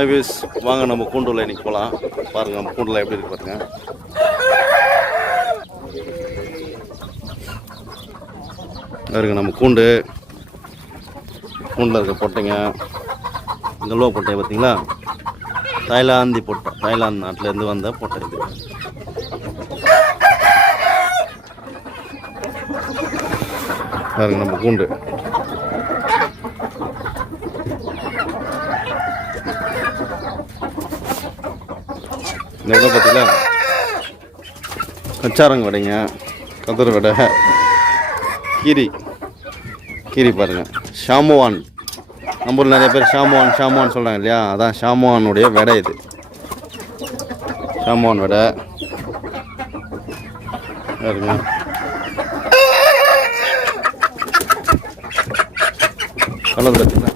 IPS வாங்க நம்ம கூண்டுல இன்னைக்கு போகலாம் பாருங்க நம்ம கூண்டுல எப்படி இருக்கு பாருங்க. பாருங்க நம்ம கூண்டு. கூண்டில் இருக்க பொட்டைங்க. கல்வா பொட்டை பார்த்தீங்களா? தாய்லாந்தி பொட்டை. தாய்லாந்து நாட்டிலேருந்து வந்த பொட்டை இது. பாருங்க நம்ம கூண்டு. இந்த இடம் பார்த்தீங்களா கச்சாரங்க வடைங்க கதர் வடை கீரி. கீரி பாருங்கள் ஷாமுவான். நம்ம நிறைய பேர் ஷாமுவான் ஷாமுவான் சொல்கிறாங்க இல்லையா? அதான் ஷாமுவானுடைய வடை இது. ஷாமுவான் வடை. பாருங்க. கலந்து பார்த்தீங்களா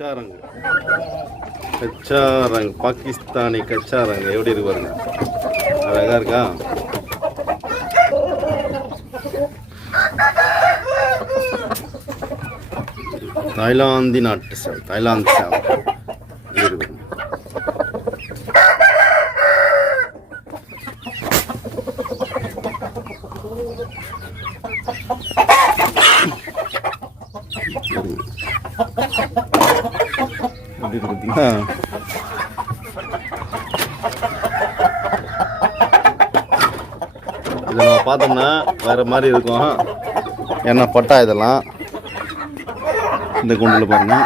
கச்சாரங்கு. கச்சாரங் பாகிஸ்தானி கச்சாரங்க. எப்படி இருக்கு பாருங்க. அழகா இருக்கா? தாய்லாந்தி நாட்டு சார் தாய்லாந்து சேவல் எப்படி இருக்கு பாருங்க. எப்படி இருக்கு பார்த்தீங்களா இதை நம்ம பார்த்தோம்னா வேற மாதிரி இருக்கும். ஏன்னா பட்டா இதெல்லாம்? இந்த குண்டில் பாருங்க.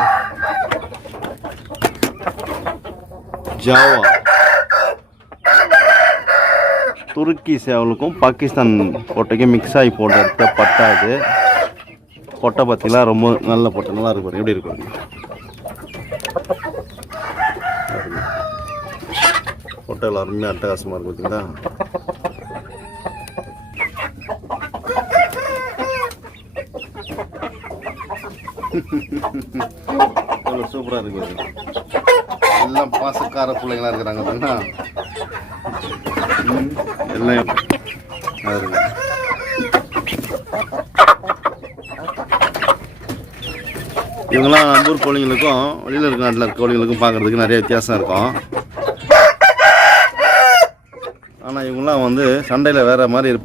ஜாவா. துருக்கி சேவலுக்கும் பாகிஸ்தான் பொட்டைக்கும் மிக்ஸ் ஆகி போட்டு எடுத்த பட்டா இது. பொட்டை பார்த்தீங்களா ரொம்ப நல்ல பொட்டை நல்லா இருக்கு பாருங்க. எப்படி இருக்கு பாருங்க அருமையாக அட்டகாசமாக இருக்கும் பார்த்தீங்களா அவ்வளோ சூப்பராக இருக்கு எல்லாம் பாசக்கார பிள்ளைங்களாம் இருக்கிறாங்க பார்த்தீங்கன்னா எல்லாம் இவங்கெல்லாம் நம்ம ஊர் கோழிங்களுக்கும் வெளியில் இருக்க நாட்டில் இருக்க கோழிங்களுக்கும் பார்க்குறதுக்கு நிறைய வித்தியாசம் இருக்கும். ஆனால் இவங்கெல்லாம் வந்து சண்டையில் வேறு மாதிரி இருப்பாங்க.